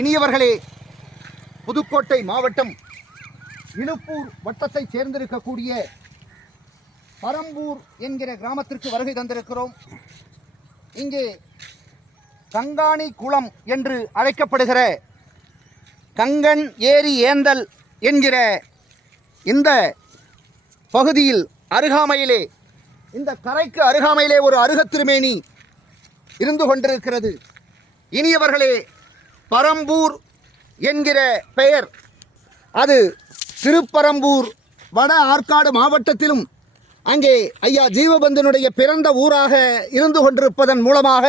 இனியவர்களே புதுக்கோட்டை மாவட்டம் இழுப்பூர் வட்டத்தைச் சேர்ந்திருக்கக்கூடிய பரம்பூர் என்கிற கிராமத்திற்கு வருகை தந்திருக்கிறோம். இங்கே கங்காணி குளம் என்று அழைக்கப்படுகிற கங்கன் ஏரி ஏந்தல் என்கிற இந்த பகுதியில் அருகாமையிலே இந்த கரைக்கு அருகாமையிலே ஒரு அருகத்திருமேனி இருந்து கொண்டிருக்கிறது. இனியவர்களே பரம்பூர் என்கிற பெயர். அது திருப்பரம்பூர் வட ஆற்காடு மாவட்டத்திலும் அங்கே ஐயா ஜீவபந்தனுடைய பிறந்த ஊராக இருந்து கொண்டிருப்பதன் மூலமாக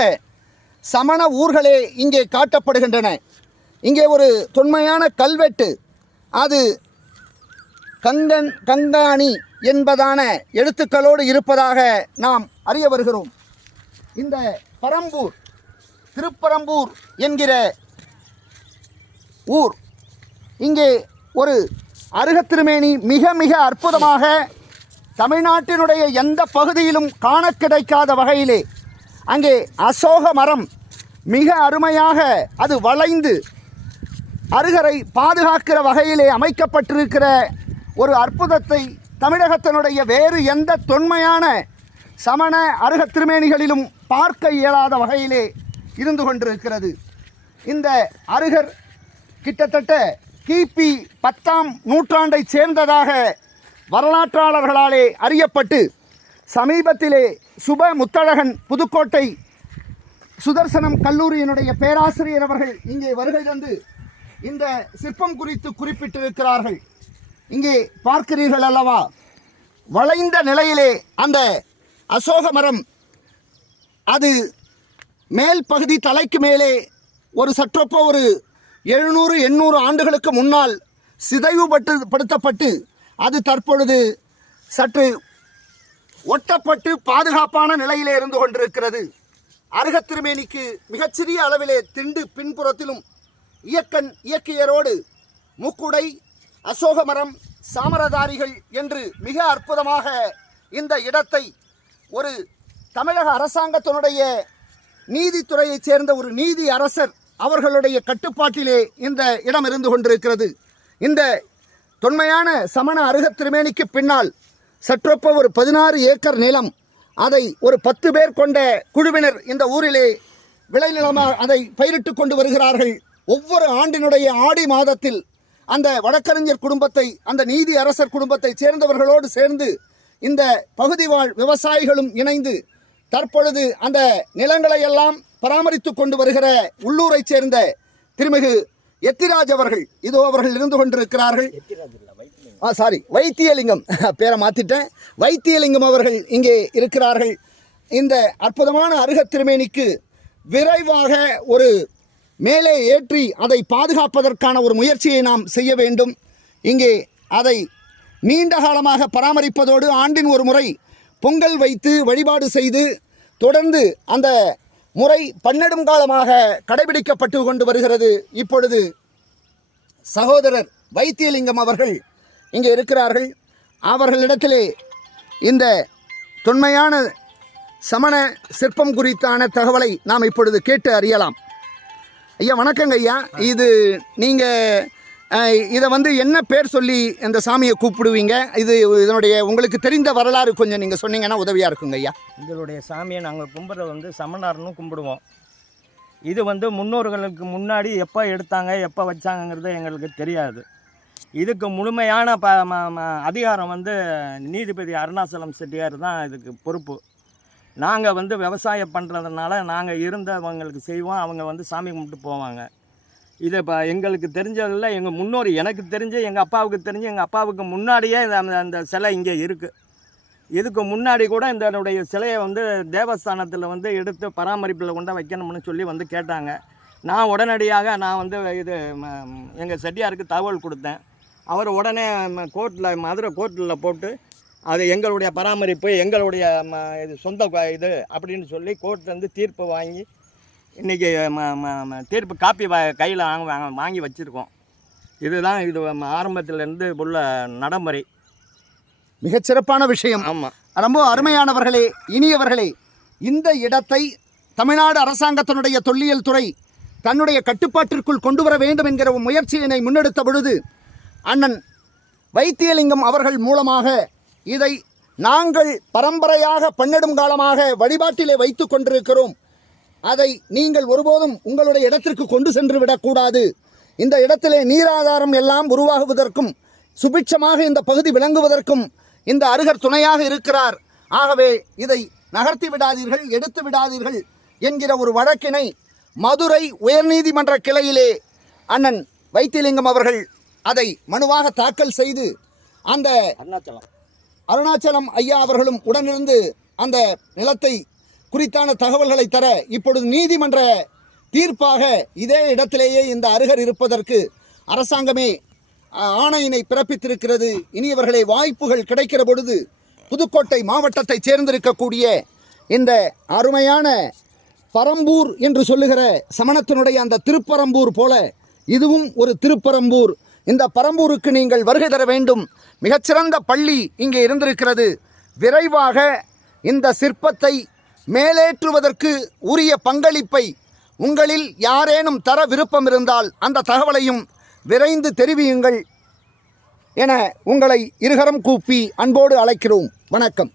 சமண ஊர்களே இங்கே காட்டப்படுகின்றன. இங்கே ஒரு தொன்மையான கல்வெட்டு. அது கங்கன் கங்காணி என்பதான எழுத்துக்களோடு இருப்பதாக நாம் அறிய வருகிறோம். இந்த பரம்பூர் திருப்பரம்பூர் என்கிற ஊர். இங்கே ஒரு அருகத்திருமேனி மிக மிக அற்புதமாக தமிழ்நாட்டினுடைய எந்த பகுதியிலும் காண கிடைக்காத வகையிலே அங்கே அசோக மரம் மிக அருமையாக அது வளைந்து அருகரை பாதுகாக்கிற வகையிலே அமைக்கப்பட்டிருக்கிற ஒரு அற்புதத்தை தமிழகத்தினுடைய வேறு எந்த தொன்மையான சமண அருக திருமேனிகளிலும் பார்க்க இயலாத வகையிலே இருந்து கொண்டிருக்கிறது. இந்த அருகர் கிட்டத்தட்ட கிபி பத்தாம் நூற்றாண்டை சேர்ந்ததாக வரலாற்றாளர்களாலே அறியப்பட்டு சமீபத்திலே சுப முத்தழகன் புதுக்கோட்டை சுதர்சனம் கல்லூரியினுடைய பேராசிரியர் அவர்கள் இங்கே வருகை தந்து இந்த சிற்பம் குறித்து குறிப்பிட்டிருக்கிறார்கள். இங்கே பார்க்கிறீர்கள் அல்லவா? வளைந்த நிலையிலே அந்த அசோக மரம் அது மேல் பகுதி தலைக்கு மேலே ஒரு சற்றொப்ப ஒரு எழுநூறு எண்ணூறு ஆண்டுகளுக்கு முன்னால் சிதைவுபட்டு படுத்தப்பட்டு அது தற்பொழுது சற்று ஒட்டப்பட்டு பாதுகாப்பான நிலையிலே இருந்து கொண்டிருக்கிறது. அருகத்திருமேனிக்கு மிகச்சிறிய அளவிலே திண்டு பின்புறத்திலும் இயக்கன் இயக்கியரோடு மூக்குடை அசோகமரம் சாமரதாரிகள் என்று மிக அற்புதமாக இந்த இடத்தை ஒரு தமிழக அரசாங்கத்தினுடைய நீதித்துறையைச் சேர்ந்த ஒரு நீதி அரசர் அவர்களுடைய கட்டுப்பாட்டிலே இந்த இடம் இருந்து கொண்டிருக்கிறது. இந்த தொன்மையான சமண அருக திருமேனிக்கு பின்னால் சற்றொப்ப ஒரு பதினாறு ஏக்கர் நிலம் அதை ஒரு பத்து பேர் கொண்ட குழுவினர் இந்த ஊரிலே விளைநிலமாக அதை பயிரிட்டு கொண்டு வருகிறார்கள். ஒவ்வொரு ஆண்டினுடைய ஆடி மாதத்தில் அந்த வழக்கறிஞர் குடும்பத்தை அந்த நீதி அரசர் குடும்பத்தை சேர்ந்தவர்களோடு சேர்ந்து இந்த பகுதி வாழ் விவசாயிகளும் இணைந்து தற்பொழுது அந்த நிலங்களை எல்லாம் பராமரித்து கொண்டு வருகிற உள்ளூரைச் சேர்ந்த திருமிகு எத்திராஜ் அவர்கள் இதோ அவர்கள் இருந்து கொண்டிருக்கிறார்கள். ஆ சாரி வைத்தியலிங்கம். பேரை மாற்றிட்டேன் வைத்தியலிங்கம் அவர்கள் இங்கே இருக்கிறார்கள். இந்த அற்புதமான அருகத்திருமேனிக்கு விரைவாக ஒரு மேலே ஏற்றி அதை பாதுகாப்பதற்கான ஒரு முயற்சியை நாம் செய்ய வேண்டும். இங்கே அதை நீண்ட காலமாக பராமரிப்பதோடு ஆண்டின் ஒரு முறை பொங்கல் வைத்து வழிபாடு செய்து தொடர்ந்து அந்த முறை பன்னெடும் காலமாக கடைபிடிக்கப்பட்டு கொண்டு வருகிறது. இப்பொழுது சகோதரர் வைத்தியலிங்கம் அவர்கள் இங்கே இருக்கிறார்கள். அவர்களிடத்திலே இந்த தொன்மையான சமண சிற்பம் குறித்தான தகவலை நாம் இப்பொழுது கேட்டு அறியலாம். ஐயா வணக்கங்க ஐயா. இது நீங்கள் இதை வந்து என்ன பேர் சொல்லி இந்த சாமியை கூப்பிடுவீங்க? இது இதனுடைய உங்களுக்கு தெரிந்த வரலாறு கொஞ்சம் நீங்கள் சொன்னீங்கன்னா உதவியாக இருக்குங்க ஐயா. இதனுடைய சாமியை நாங்கள் கும்பிட்றது வந்து சமணார்னு கும்பிடுவோம். இது வந்து முன்னோர்களுக்கு முன்னாடி எப்போ எடுத்தாங்க எப்போ வச்சாங்கங்கிறது எங்களுக்கு தெரியாது. இதுக்கு முழுமையான ப ம- ம- அதிகாரம் வந்து நீதிபதி அருணாச்சலம் செட்டியார் தான் இதுக்கு பொறுப்பு. நாங்கள் வந்து விவசாயம் பண்ணுறதுனால நாங்கள் இருந்தவங்களுக்கு செய்வோம் அவங்க வந்து சாமி கும்பிட்டு போவாங்க. இதை இப்போ எங்களுக்கு தெரிஞ்சதில் எங்கள் முன்னோர் எனக்கு தெரிஞ்சு எங்கள் அப்பாவுக்கு தெரிஞ்சு எங்கள் அப்பாவுக்கு முன்னாடியே இந்த- அந்த- அந்த சிலை இங்கே இருக்குது இதுக்கு முன்னாடி கூட இதனுடைய சிலையை வந்து தேவஸ்தானத்தில் வந்து எடுத்து பராமரிப்பில் கொண்டு வைக்கணும்னு சொல்லி வந்து கேட்டாங்க. நான் உடனடியாக நான் வந்து இது எங்கள் செட்டியாருக்கு தகவல் கொடுத்தேன். அவர் உடனே கோர்ட்டில் மதுரை கோர்ட்டில் போட்டு அது எங்களுடைய பராமரிப்பு எங்களுடைய ம, இது சொந்த இது அப்படின்னு சொல்லி கோர்ட்லேருந்து தீர்ப்பு வாங்கி இன்றைக்கி தீர்ப்பு காப்பி வா கையில் வாங்க வாங்க- வாங்கி வச்சுருக்கோம். இதுதான் இது ஆரம்பத்திலேருந்து உள்ள நடைமுறை. மிகச்சிறப்பான விஷயம். ஆமாம் ரொம்ப அருமையானவர்களே இனியவர்களே இந்த இடத்தை தமிழ்நாடு அரசாங்கத்தினுடைய தொல்லியல் துறை தன்னுடைய கட்டுப்பாட்டிற்குள் கொண்டு வர வேண்டும் என்கிற முயற்சியினை முன்னெடுத்த பொழுது அண்ணன் வைத்தியலிங்கம் அவர்கள் மூலமாக இதை நாங்கள் பரம்பரையாக பன்னெடும் காலமாக வழிபாட்டிலே வைத்து கொண்டிருக்கிறோம். அதை நீங்கள் ஒருபோதும் உங்களுடைய இடத்திற்கு கொண்டு சென்று விடக்கூடாது. இந்த இடத்திலே நீராதாரம் எல்லாம் உருவாகுவதற்கும் சுபிட்சமாக இந்த பகுதி விளங்குவதற்கும் இந்த அருகர் துணையாக இருக்கிறார். ஆகவே இதை நகர்த்தி விடாதீர்கள் எடுத்து விடாதீர்கள் என்கிற ஒரு வழக்கினை மதுரை உயர்நீதிமன்ற கிளையிலே அண்ணன் வைத்தியலிங்கம் அவர்கள் அதை மனுவாக தாக்கல் செய்து அந்த அருணாச்சலம். அருணாச்சலம் ஐயா அவர்களும் உடனிருந்து அந்த நிலத்தை குறித்தான தகவல்களை தர இப்பொழுது நீதிமன்ற தீர்ப்பாக இதே இடத்திலேயே இந்த அருகர் இருப்பதற்கு அரசாங்கமே ஆணையினை பிறப்பித்திருக்கிறது. இனியவர்களே வாய்ப்புகள் கிடைக்கிற பொழுது புதுக்கோட்டை மாவட்டத்தைச் சேர்ந்திருக்கக்கூடிய இந்த அருமையான பரம்பூர் என்று சொல்லுகிற சமணத்தினுடைய அந்த திருப்பரம்பூர் போல இதுவும் ஒரு திருப்பரம்பூர். இந்த பரம்பூருக்கு நீங்கள் வருகை தர வேண்டும். மிகச்சிறந்த பள்ளி இங்கே இருந்திருக்கிறது. விரைவாக இந்த சிற்பத்தை மேலேற்றுவதற்கு உரிய பங்களிப்பை உங்களில் யாரேனும் தர விருப்பம் இருந்தால் அந்த தகவலையும் விரைந்து தெரிவியுங்கள் என உங்களை இருகரம் கூப்பி அன்போடு அழைக்கிறோம். வணக்கம்.